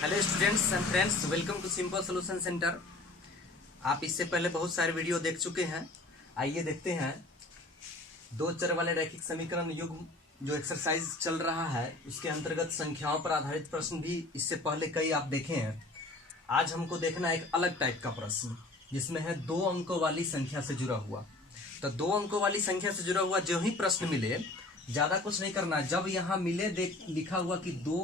Hello students and friends, welcome to simple solution centre. आप इससे पहले बहुत सारे वीडियो देख चुके हैं। आइए देखते हैं दो चर वाले रैखिक समीकरण युग्म जो एक्सरसाइज चल रहा है उसके अंतर्गत संख्याओं पर आधारित प्रश्न भी इससे पहले कई आप देखे हैं। आज हमको देखना है एक अलग टाइप का प्रश्न जिसमें है दो अंकों वाली संख्या से जुड़ा हुआ। तो दो अंकों वाली संख्या से जुड़ा हुआ जो ही प्रश्न मिले, ज्यादा कुछ नहीं करना। जब यहाँ मिले लिखा हुआ कि दो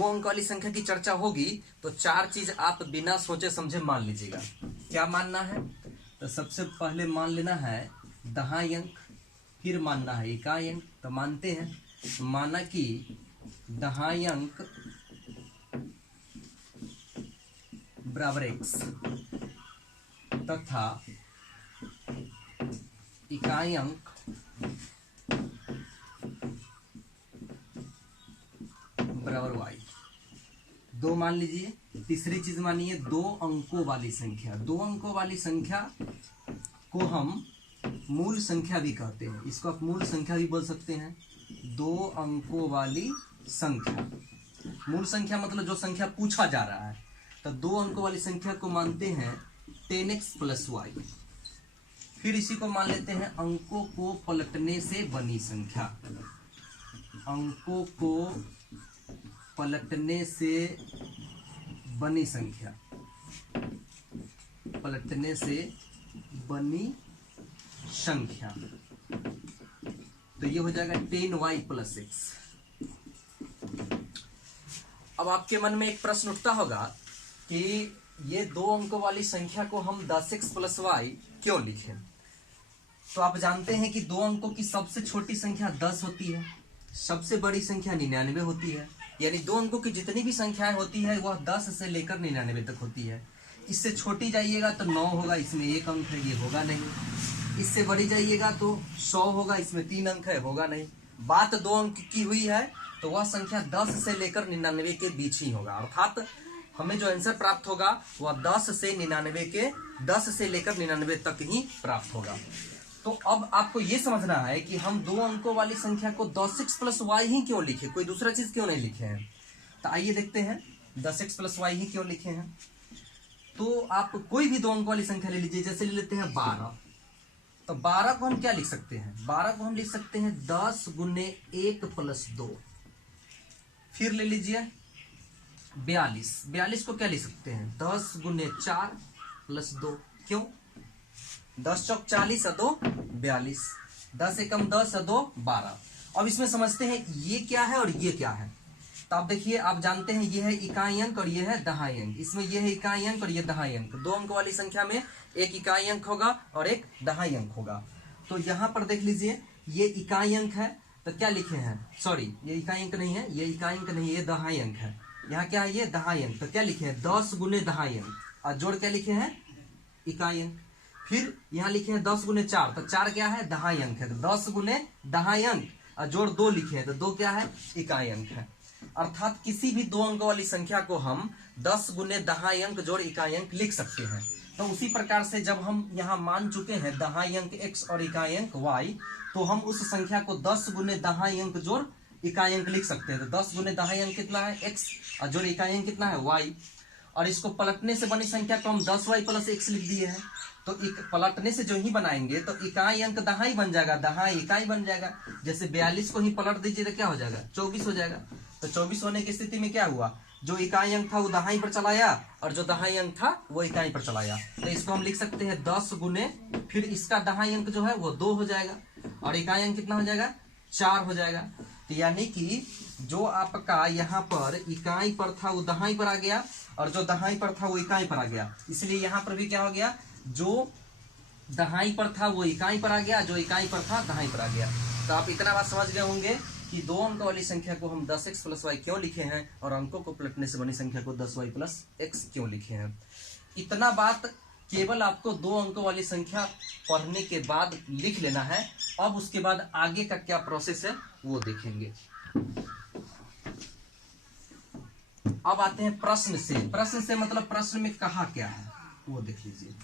अंक वाली संख्या की चर्चा होगी तो चार चीज आप बिना सोचे समझे मान लीजिएगा। क्या मानना है? तो सबसे पहले मान लेना है दहाई अंक, फिर मानना है इकाई अंक। तो मानते हैं, माना कि दहाई अंक बराबर x तथा इकाई अंक बराबर y। दो मान लीजिए। तीसरी चीज मानिए दो अंकों वाली संख्या। दो अंकों वाली संख्या को हम मूल संख्या भी कहते हैं। इसको आप मूल संख्या भी बोल सकते हैं। दो अंकों वाली संख्या, मूल संख्या मतलब जो संख्या पूछा जा रहा है। तो दो अंकों वाली संख्या को मानते हैं 10x + y। फिर इसी को मान लेते हैं अंकों को पलटने से बनी संख्या। अंकों को पलटने से बनी संख्या, पलटने से बनी संख्या। तो ये हो जाएगा 10y + x। अब आपके मन में एक प्रश्न उठता होगा कि ये दो अंकों वाली संख्या को हम 10x + y क्यों लिखें? तो आप जानते हैं कि दो अंकों की सबसे छोटी संख्या 10 होती है, सबसे बड़ी संख्या 99 होती है। यानी दो अंकों की जितनी भी संख्याएं होती है वह 10 से लेकर 99 तक होती है। इससे छोटी जाइएगा तो 9 होगा, इसमें एक अंक है, ये होगा नहीं। इससे बड़ी जाइएगा तो 100 होगा, इसमें 3 अंक है, होगा नहीं। बात दो अंक की हुई है तो वह संख्या 10 से लेकर 99 के बीच ही होगा। अर्थात हमें जो आंसर प्राप्त होगा वह 10 से लेकर 99 तक ही प्राप्त होगा। तो अब आपको यह समझना है कि हम दो अंकों वाली संख्या को 10x + y ही क्यों लिखे, कोई दूसरा चीज क्यों नहीं लिखे हैं। तो आइए देखते हैं 10x + y ही क्यों लिखे हैं। तो आप कोई भी दो अंकों वाली संख्या ले लीजिए। जैसे ले लेते हैं 12। तो 12 को हम क्या लिख सकते हैं? 12 को हम लिख सकते हैं 10 × 1 + 2। फिर ले लीजिए 42। 42 को क्या लिख सकते हैं? 10 × 4 + 2। क्यों? 10 चौक 40 और 2 42। 10 एकम 10 और 2 12। अब इसमें समझते हैं ये क्या है और ये क्या है। तो आप देखिए, आप जानते हैं ये है इकाई अंक और ये है दहाई अंक। इसमें ये है इकाई अंक और ये दहाई अंक। दो अंक वाली संख्या में एक इकाई अंक होगा और एक दहाई अंक होगा। तो यहाँ पर देख लीजिए ये इकाई अंक है तो क्या लिखे हैं? सॉरी, ये इकाई अंक नहीं है, ये इकाई अंक नहीं है, ये दहाई अंक है। यहाँ क्या है? ये दहाई अंक। तो क्या लिखे हैं? 10 × दहाई अंक और जोड़ क्या लिखे हैं? इकाई अंक। फिर यहाँ लिखे हैं 10 × 4। तो 4 क्या है? दहाई अंक है। तो 10 × दहाई अंक और जोड़ 2 लिखे हैं तो 2 क्या है? इकाई अंक है। अर्थात किसी भी दो अंक वाली संख्या को हम 10 × दहाई अंक जोड़ इकाई अंक लिख सकते हैं। तो उसी प्रकार से जब हम यहाँ मान चुके हैं दहाई अंक x और इकाई अंक y, तो हम उस संख्या को 10 × दहाई अंक जोड़ इकाई अंक लिख सकते हैं। तो 10 × दहाई अंक कितना है? x और जोड़ इकाई अंक कितना है? y। और इसको पलटने से बनी संख्या को हम 10y + x लिख दिए हैं। तो पलटने से जो ही बनाएंगे तो इकाई अंक दहाई बन जाएगा, दहाई इकाई बन जाएगा। जैसे 42 को ही पलट दीजिए तो क्या हो जाएगा? 24 हो जाएगा। तो 24 होने की स्थिति में क्या हुआ? जो इकाई अंक था वो दहाई पर चलाया और जो दहाई अंक था वो इकाई पर चलाया। तो इसको हम लिख सकते हैं 10 × फिर इसका दहाई अंक जो है वो 2 हो जाएगा और इकाई अंक कितना हो जाएगा? 4 हो जाएगा। तो यानी कि जो आपका यहाँ पर इकाई पर था वो दहाई पर आ गया और जो दहाई पर था वो इकाई पर आ गया। इसलिए यहाँ पर भी क्या हो गया? जो दहाई पर था वो इकाई पर आ गया, जो इकाई पर था दहाई पर आ गया। तो आप इतना बात समझ गए होंगे कि दो अंक वाली संख्या को हम 10x + y क्यों लिखे हैं और अंकों को पलटने से बनी संख्या को 10y + x क्यों लिखे हैं। इतना बात केवल आपको दो अंकों वाली संख्या पढ़ने के बाद लिख लेना है। अब उसके बाद आगे का क्या प्रोसेस है वो देखेंगे। अब आते हैं प्रश्न से। प्रश्न से मतलब प्रश्न में कहा क्या है वो देख लीजिए।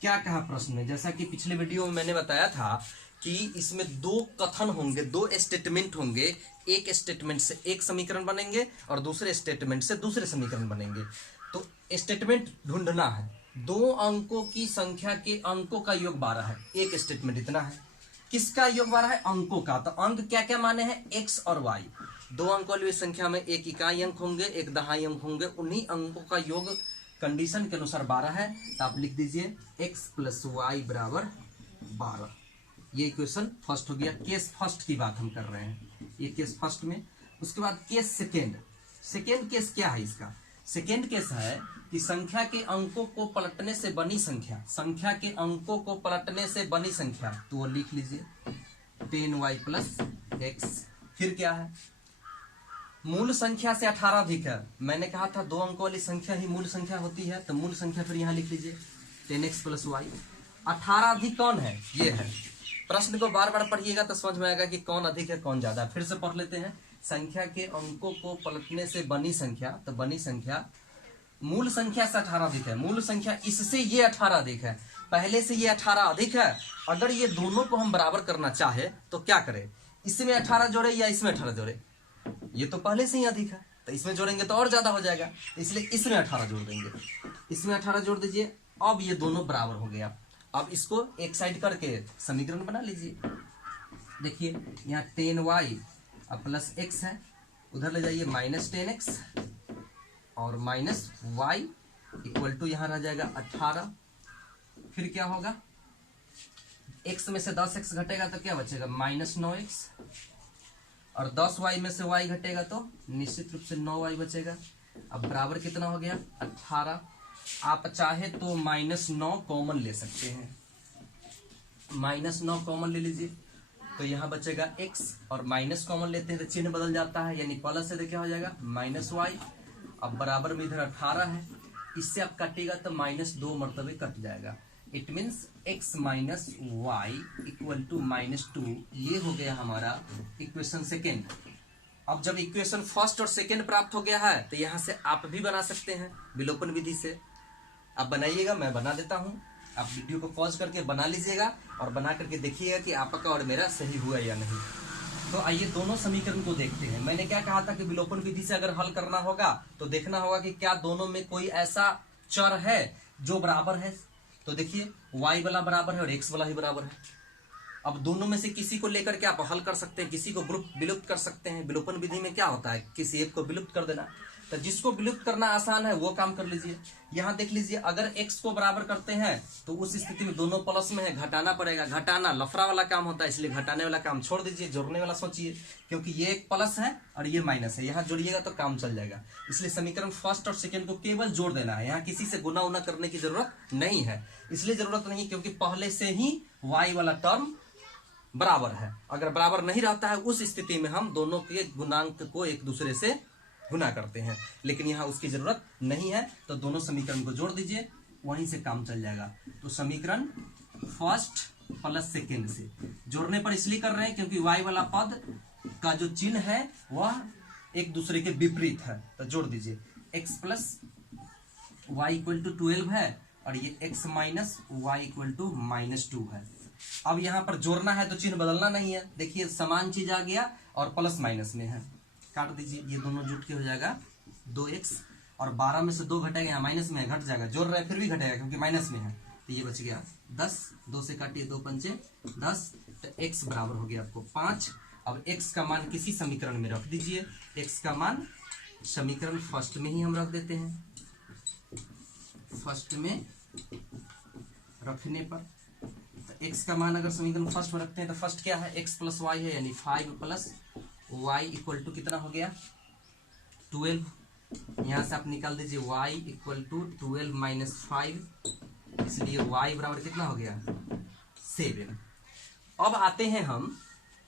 क्या कहा प्रश्न में? जैसा कि पिछले वीडियो में मैंने बताया था कि इसमें दो कथन होंगे, दो स्टेटमेंट होंगे। एक स्टेटमेंट से एक समीकरण बनेंगे और दूसरे स्टेटमेंट से दूसरे समीकरण बनेंगे। तो स्टेटमेंट ढूंढना है। दो अंकों की संख्या के अंकों का योग 12 है। एक स्टेटमेंट इतना है। किसका योग 12 है? अंकों का। तो अंक क्या क्या माने हैं? एक्स और वाई। दो अंक वाली संख्या में एक इकाई अंक होंगे, एक दहाई अंक होंगे। उन्हीं अंकों का योग कंडीशन के अनुसार 12 है। तो आप लिख दीजिए x प्लस वाई बराबर 12। ये इक्वेशन फर्स्ट हो गया। केस फर्स्ट की बात हम कर रहे हैं, ये केस फर्स्ट में। उसके बाद केस सेकेंड। सेकेंड केस क्या है इसका? सेकेंड केस है कि संख्या के अंकों को पलटने से बनी संख्या, संख्या के अंकों को पलटने से बनी संख्या। तो वो लिख लीजिए 10y प्लस एक्स। फिर क्या है? मूल संख्या से 18 अधिक है। मैंने कहा था दो अंकों वाली संख्या ही मूल संख्या होती है। तो मूल संख्या फिर यहां लिख लीजिए 10x प्लस वाई। 18 अधिक कौन है? ये है। प्रश्न को बार बार पढ़िएगा तो समझ में आएगा कि कौन अधिक है कौन ज्यादा। फिर से पढ़ लेते हैं। संख्या के अंकों को पलटने से बनी संख्या। तो बनी संख्या मूल संख्या से 18 अधिक है। मूल संख्या इससे ये 18 अधिक है, पहले से ये 18 अधिक है। अगर ये दोनों को हम बराबर करना चाहे तो क्या करें? इसमें 18 जोड़े या इसमें 18 जोड़े? ये तो पहले से ही अधिक है, तो इसमें जोड़ेंगे तो और ज्यादा हो जाएगा, इसलिए इसमें 18 जोड़ देंगे। इसमें 18 जोड़ दीजिए। अब ये दोनों बराबर हो गया। अब इसको एक साइड करके समीकरण बना लीजिए। देखिए यहाँ 10y प्लस x है, उधर ले जाइए माइनस 10x और माइनस y इक्वल टू यहाँ रह जाएगा 18। फिर क्या होगा? x में से 10x घटेगा तो क्या बचेगा? Minus 9x। और 10y में से y घटेगा तो निश्चित रूप से 9y बचेगा। अब बराबर कितना हो गया? 18। आप चाहे तो माइनस 9 कॉमन ले सकते हैं। माइनस 9 कॉमन ले लीजिए तो यहाँ बचेगा x, और माइनस कॉमन लेते हैं तो चिन्ह बदल जाता है, यानी प्लस से क्या हो जाएगा? Minus y। अब बराबर में इधर 18 है, इससे आप काटिएगा तो माइनस 2 मरतबे कट जाएगा। It means x minus y equal to minus 2। ये हो गया हमारा इक्वेशन सेकेंड। अब जब इक्वेशन फर्स्ट और सेकेंड प्राप्त हो गया है तो यहाँ से आप भी बना सकते हैं विलोपन विधि से। आप बनाइएगा, मैं बना देता हूँ। आप वीडियो को पॉज करके बना लीजिएगा और बना करके देखिएगा कि आपका और मेरा सही हुआ या नहीं। तो आइए दोनों समीकरण को देखते हैं। मैंने क्या कहा था कि विलोपन विधि से अगर हल करना होगा तो देखना होगा कि क्या दोनों में कोई ऐसा चर है जो बराबर है। तो देखिए y वाला बराबर है और x वाला ही बराबर है। अब दोनों में से किसी को लेकर के आप हल कर सकते हैं, किसी को विलुप्त कर सकते हैं। विलोपन विधि में क्या होता है? किसी एक को विलुप्त कर देना। तो जिसको विलुप्त करना आसान है वो काम कर लीजिए। यहाँ देख लीजिए, अगर x को बराबर करते हैं तो उस स्थिति में दोनों प्लस में है, घटाना पड़ेगा। घटाना लफड़ा वाला काम होता है, इसलिए घटाने वाला काम छोड़ दीजिए, जोड़ने वाला सोचिए, क्योंकि ये एक प्लस है और ये माइनस है। यहाँ जोड़िएगा तो काम चल जाएगा। इसलिए समीकरण फर्स्ट और सेकेंड को केवल जोड़ देना है। यहाँ किसी से गुना उना करने की जरूरत नहीं है। इसलिए जरूरत नहीं क्योंकि पहले से ही y वाला टर्म बराबर है। अगर बराबर नहीं रहता है उस स्थिति में हम दोनों के गुणांक को एक दूसरे से गुना करते हैं, लेकिन यहाँ उसकी जरूरत नहीं है। तो दोनों समीकरण को जोड़ दीजिए, वहीं से काम चल जाएगा। तो समीकरण फर्स्ट प्लस सेकेंड से जोड़ने पर इसलिए कर रहे हैं क्योंकि y वाला पद का जो चिन्ह है वह एक दूसरे के विपरीत है। तो जोड़ दीजिए, x plus y equal to 12 है और ये x minus y equal to minus 2 है। अब यहाँ पर जोड़ना है तो चिन्ह बदलना नहीं है। देखिए समान चीज आ गया और प्लस माइनस में है, काट दीजिए। ये दोनों जुट के हो जाएगा 2x, और 12 में से 2 घटेगा, यहाँ माइनस में है, घट जाएगा। जोड़ रहे फिर भी घटेगा क्योंकि माइनस में है। तो ये बच गया 10, 2 से काटिए 2 पंचे 10। तो x बराबर हो गया आपको 5। अब x का मान किसी समीकरण में रख दीजिए। x का मान समीकरण फर्स्ट में ही हम रख देते हैं। फर्स्ट में रखने पर x का मान अगर समीकरण फर्स्ट में रखते हैं तो फर्स्ट क्या है? x प्लस वाई है, यानी 5 प्लस y इक्वल टू कितना हो गया? 12। यहां से आप निकाल दीजिए y इक्वल टू 12 माइनस 5, इसलिए y बराबर कितना हो गया? 7। अब आते हैं हम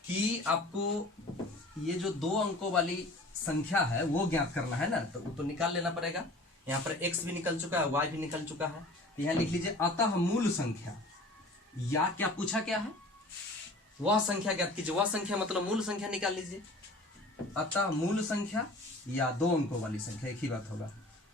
कि आपको ये जो दो अंकों वाली संख्या है वो ज्ञात करना है ना, तो वो तो निकाल लेना पड़ेगा। यहाँ पर x भी निकल चुका है, y भी निकल चुका है। तो यहाँ लिख लीजिए, अतः मूल संख्या या क्या पूछा क्या है? वह संख्या ज्ञात कीजिए। वह संख्या मतलब मूल संख्या निकाल लीजिए। अतः मूल संख्या या दो अंकों वाली संख्या एक ही बात होगा।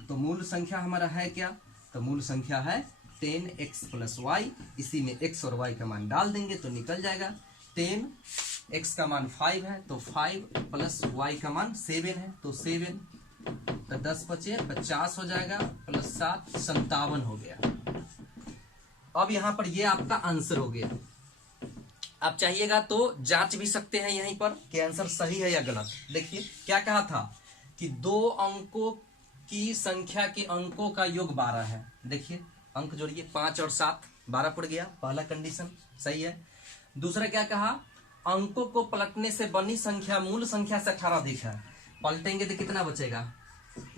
तो मूल संख्या हमारा है क्या? तो मूल संख्या है 10x प्लस वाई, इसी में x और y का मान डाल देंगे तो निकल जाएगा। 10x का मान 5 है तो 5 प्लस y का मान 7 है तो 7, तो 10 बचे 50 हो जाएगा, प्लस 7 57 हो गया। अब यहां पर ये आपका आंसर हो गया। आप चाहिएगा तो जांच भी सकते हैं यहीं पर कि आंसर सही है या गलत। देखिए क्या कहा था कि 2 अंकों की संख्या के अंकों का योग 12 है। देखिए अंक जोड़िए, 5 और 7 12 पड़ गया, पहला कंडीशन सही है। दूसरा क्या कहा, अंकों को पलटने से बनी संख्या मूल संख्या से 18 अधिक है। पलटेंगे तो कितना बचेगा,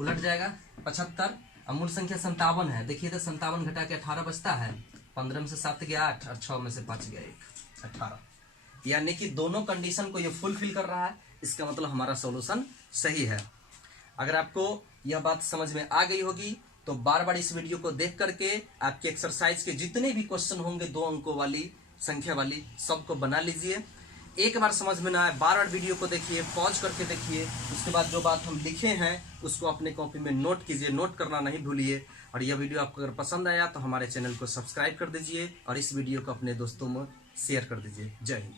उलट जाएगा 75, और मूल संख्या 57 है। देखिए तो 57 घटा के 18 बचता है, 15 में से 7 गया 8 और 6 में से 5 गया 1, 18। यानी कि दोनों कंडीशन को ये फुलफिल कर रहा है, इसका मतलब हमारा सॉल्यूशन सही है। अगर आपको यह बात समझ में आ गई होगी तो बार बार इस वीडियो को देख करके आपके एक्सरसाइज के जितने भी क्वेश्चन होंगे 2 अंकों वाली संख्या वाली, सबको बना लीजिए। एक बार समझ में ना आए बार बार वीडियो को देखिए, पॉज करके देखिए, उसके बाद जो बात हम लिखे हैं उसको अपने कॉपी में नोट कीजिए, नोट करना नहीं भूलिए। और यह वीडियो आपको अगर पसंद आया तो हमारे चैनल को सब्सक्राइब कर दीजिए और इस वीडियो को अपने दोस्तों में शेयर कर दीजिए। जय हिंद।